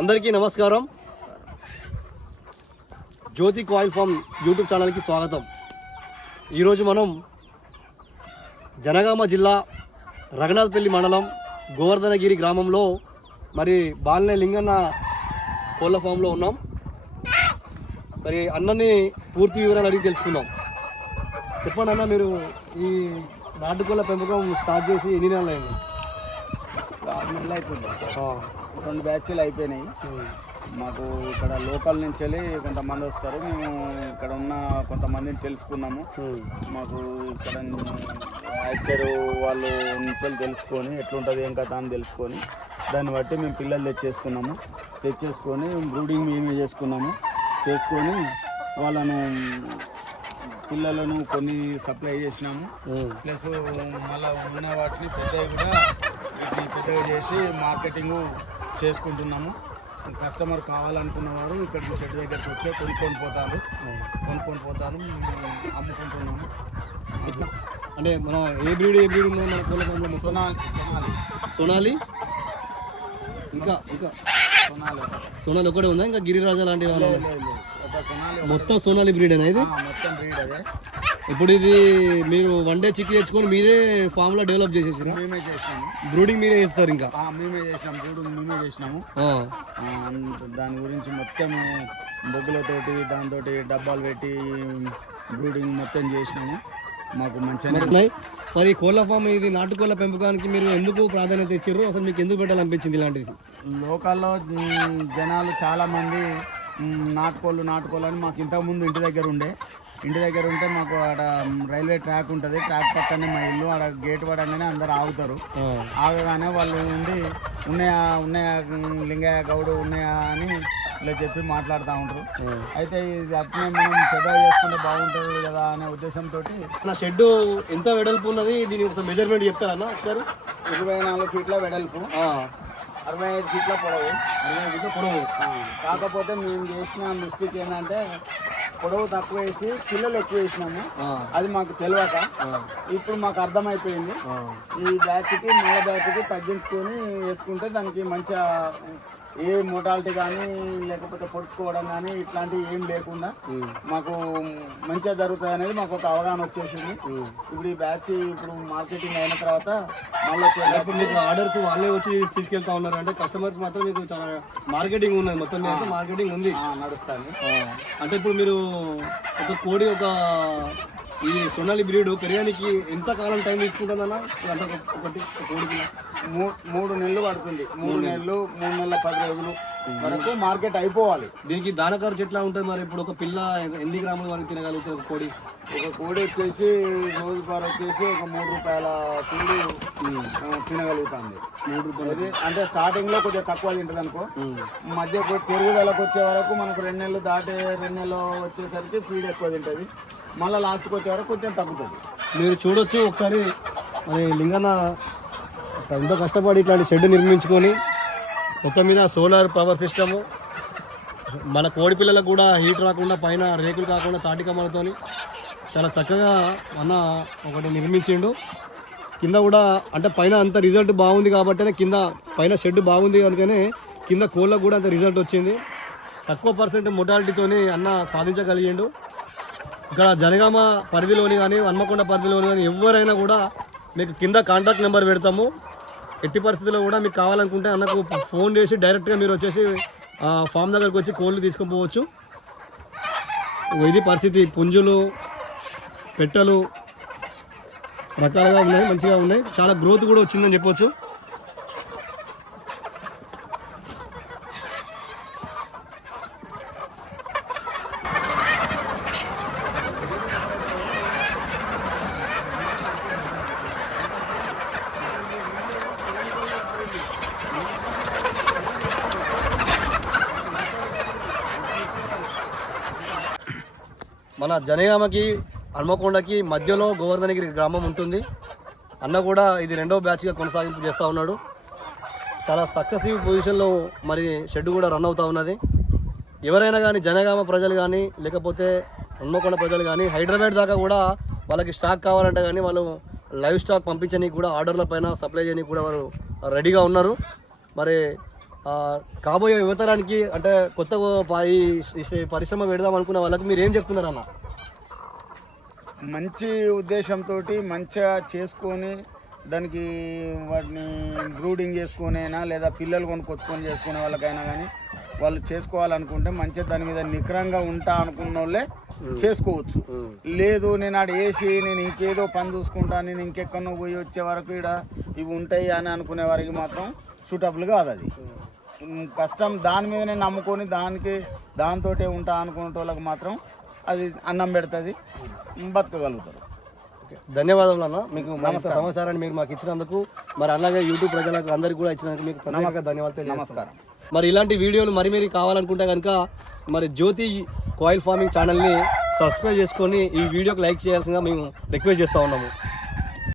అందరికీ నమస్కారం. జ్యోతి coil form YouTube ఛానల్కి స్వాగతం. ఈరోజు మనం జనగామ జిల్లా రఘునాథపల్లి మండలం గోవర్ధనగిరి గ్రామంలో మరి బాలనే లింగన్న కోళ్ళ ఫామ్లో ఉన్నాం. మరి అన్నని పూర్తి వివరాలు అడిగి తెలుసుకుందాం. చెప్పండి అన్న, మీరు ఈ నాటుకోళ్ళ పెంపకం స్టార్ట్ చేసి ఎన్ని నెలలు అయింది? 6 నెలలు అవుతుంది. 2 బ్యాచ్లు అయిపోయినాయి. మాకు ఇక్కడ లోకల్ నుంచి వెళ్ళి కొంతమంది వస్తారు. మేము ఇక్కడ ఉన్న కొంతమందిని తెలుసుకున్నాము. మాకు ఇక్కడ యాక్చరు వాళ్ళు నుంచి తెలుసుకొని ఎట్లుంటుంది ఏం కథ అని తెలుసుకొని దాన్ని బట్టి మేము పిల్లలు తెచ్చేసుకొని బ్రూడింగ్ మేమే చేసుకొని వాళ్ళను పిల్లలను కొన్ని సప్లై చేసినాము. ప్లస్ మళ్ళీ ఉన్న వాటిని పెద్దగా చేసి మార్కెటింగ్ చేసుకుంటున్నాము. కస్టమర్ కావాలనుకున్న వారు ఇక్కడికి షెడ్ దగ్గరికి వచ్చే కొనుక్కొని పోతాను అమ్ముకుంటున్నాము. అంటే మనం ఏ బ్రీడ్ ఉందో మన కోళ్ళ సోనాలి ఇంకా సోనాలి ఒకటే ఉందా? ఇంకా గిరిరాజా లాంటివి మొత్తం సోనాలి బ్రీడ్ అనేది? మొత్తం బ్రీడ్ అదే. ఇప్పుడు ఇది మీరు 1 డే చిక్కి తెచ్చుకొని మీరే ఫామ్ లో డెవలప్ చేసేసారు? మేమే చేసినాము. బ్రూడింగ్ మీరే చేస్తారు? ఇంకా మేమే చేసినాము. దాని గురించి మొత్తం బొగ్గులతోటి దాంతో డబ్బాలు పెట్టి బ్రూడింగ్ మొత్తం చేసినాము. మాకు మంచిగా. మరి కోళ్ళ ఫామ్ ఇది నాటుకోళ్ళ పెంపకానికి మీరు ఎందుకు ప్రాధాన్యత ఇచ్చారు? అసలు మీకు ఎందుకు పెట్టాలనిపించింది ఇలాంటిది? లోకల్లో జనాలు చాలామంది నాటుకోళ్ళు అని మాకు ఇంతకుముందు ఇంటి దగ్గర ఉంటే మాకు అక్కడ రైల్వే ట్రాక్ ఉంటుంది. ట్రాక్ పక్కనే మా ఇల్లు. అక్కడ గేట్ పడంగానే అందరు ఆగుతారు. ఆగగానే వాళ్ళు ఉండి ఉన్నాయా లింగయ్య గౌడు ఉన్నాయా అని ఇలా చెప్పి మాట్లాడుతూ ఉంటారు. అయితే ఇది అట్నే మనం పెద్దగా చేసుకుంటే బాగుంటుంది కదా అనే ఉద్దేశంతో. నా షెడ్ ఎంత వెడల్పు ఉన్నది? దీని ఒకసారి మెజర్మెంట్ చెప్తారా అన్న ఒకసారి? 24 ఫీట్ల వెడల్పు, 65 ఫీట్ల పొడవు. కాకపోతే మేము చేసిన మిస్టేక్ ఏంటంటే పొడవు తక్కువ వేసి పిల్లలు ఎక్కువ వేసినాము. అది మాకు తెలియక ఇప్పుడు మాకు అర్థమైపోయింది. ఈ బ్యాచ్కి మళ్ళీ బ్యాచ్కి తగ్గించుకొని వేసుకుంటే దానికి మంచిగా ఏ మోటాలిటీ కానీ లేకపోతే పొడుచుకోవడం కానీ ఇట్లాంటివి ఏం లేకుండా మాకు మంచిగా జరుగుతుంది అనేది మాకు ఒక అవగాహన వచ్చేసింది. ఇప్పుడు ఈ బ్యాచ్ ఇప్పుడు మార్కెటింగ్ అయిన తర్వాత మళ్ళీ మీకు ఆర్డర్స్ వాళ్ళే వచ్చి తీసుకెళ్తా ఉన్నారు అంటే కస్టమర్స్ మాత్రం మీకు చాలా మార్కెటింగ్ ఉన్నది. మొత్తం మార్కెటింగ్ ఉంది, నడుస్తుంది. అంటే ఇప్పుడు మీరు ఒక కోడి ఈ సోనాలి బ్రీడ్ పెరగడానికి ఎంత కాలం టైం తీసుకుంటుందన్న? అంటే ఒకటి కోడికి 3 నెలలు పడుతుంది. 3 నెలలు 3 నెలల 10 రోజులు వరకు మార్కెట్ అయిపోవాలి. దీనికి దాన ఖర్చు ఎట్లా ఉంటుంది మరి? ఇప్పుడు ఒక పిల్ల ఎన్ని గ్రాముల వరకు తినగలుగుతుంది ఒక కోడి? వచ్చేసి రోజు పారు వచ్చేసి ఒక 3 రూపాయల ఫీడ్ తినగలుగుతుంది. 3 రూపాయలు అంటే స్టార్టింగ్ లో కొద్దిగా తక్కువ తింటుంది అనుకో. మధ్య పెరుగుదలకు వచ్చే వరకు మనకు 2 నెలలు దాటే 2 నెలలు వచ్చేసరికి ఫీడ్ ఎక్కువ తింటుంది. మళ్ళీ లాస్ట్కి వచ్చే వరకు కొంచెం తగ్గుతుంది. మీరు చూడొచ్చు ఒకసారి. మరి లింగన్న ఎంతో కష్టపడి ఇట్లాంటి షెడ్ నిర్మించుకొని మొత్తం మీద సోలార్ పవర్ సిస్టము, మన కోడి పిల్లలకు కూడా హీట్ రాకుండా పైన రేకులు కాకుండా తాటి కమ్మలతో చాలా చక్కగా అన్న ఒకటి నిర్మించిండు. కింద కూడా అంటే పైన అంత రిజల్ట్ బాగుంది కాబట్టే కింద పైన షెడ్ బాగుంది కనుకనే కింద కోళ్ళకు కూడా అంత రిజల్ట్ వచ్చింది. తక్కువ పర్సెంట్ మొటాలిటీతో అన్న సాధించగలిగిండు. ఇక్కడ జనగామ పరిధిలోని కానీ హన్మకొండ పరిధిలోని కానీ ఎవరైనా కూడా మీకు కింద కాంటాక్ట్ నెంబర్ పెడతాము. ఎట్టి పరిస్థితుల్లో కూడా మీకు కావాలనుకుంటే అన్నకు ఫోన్ చేసి డైరెక్ట్గా మీరు వచ్చేసి ఫామ్ దగ్గరకు వచ్చి కోళ్ళు తీసుకొని పోవచ్చు. ఇది పరిస్థితి. పుంజులు పెట్టలు రకాలుగా ఉన్నాయి, మంచిగా ఉన్నాయి. చాలా గ్రోత్ కూడా వచ్చిందని చెప్పవచ్చు. మన జనగామకి హన్మకొండకి మధ్యలో గోవర్ధనగిరి గ్రామం ఉంటుంది. అన్న కూడా ఇది 2వ బ్యాచ్గా కొనసాగింపు చేస్తూ ఉన్నాడు. చాలా సక్సెసివ్ పొజిషన్లో మరి షెడ్ కూడా రన్ అవుతూ ఉన్నది. ఎవరైనా కానీ జనగామ ప్రజలు కానీ లేకపోతే హన్మకొండ ప్రజలు కానీ హైదరాబాద్ దాకా కూడా వాళ్ళకి స్టాక్ కావాలంటే కానీ వాళ్ళు లైవ్ స్టాక్ పంపించడానికి కూడా ఆర్డర్ల పైన సప్లై చేయడానికి కూడా వారు రెడీగా ఉన్నారు. మరి కాబోయే యువతరానికి అంటే కొత్తగా ఈ పరిశ్రమ పెడదాం అనుకున్న వాళ్ళకి మీరు ఏం చెప్తున్నారన్న? మంచి ఉద్దేశంతో మంచిగా చేసుకొని దానికి వాటిని బ్రూడింగ్ చేసుకునైనా లేదా పిల్లలు కొనుక్కొచ్చుకొని చేసుకునే వాళ్ళకైనా కానీ వాళ్ళు చేసుకోవాలనుకుంటే మంచిగా దాని మీద నికరంగా ఉంటా అనుకున్న వాళ్ళే చేసుకోవచ్చు. లేదు నేను ఆడ వేసి నేను ఇంకేదో పని చూసుకుంటా, నేను ఇంకెక్కడో పోయి వచ్చే వరకు ఇక్కడ ఇవి ఉంటాయి అని అనుకునే వారికి మాత్రం సూటబుల్ కాదు. అది కష్టం దాని మీదనే నమ్ముకొని దాంతో ఉంటా అనుకునే వాళ్ళకి మాత్రం అది అన్నం పెడుతుంది, బతకగలుగుతారు. ధన్యవాదాలు అన్న, మీకు మంచి సమాచారాన్ని మీరు మాకు ఇచ్చినందుకు, మరి అలాగే యూట్యూబ్ ప్రజలకు అందరికీ కూడా ఇచ్చినందుకు మీకు ధన్యవాదాలు. నమస్కారం. మరి ఇలాంటి వీడియోలు మరి కావాలనుకుంటే కనుక మరి జ్యోతి కాయిల్ ఫార్మింగ్ ఛానల్ని సబ్స్క్రైబ్ చేసుకొని ఈ వీడియోకి లైక్ చేయాల్సిందిగా మేము రిక్వెస్ట్ చేస్తూ ఉన్నాము.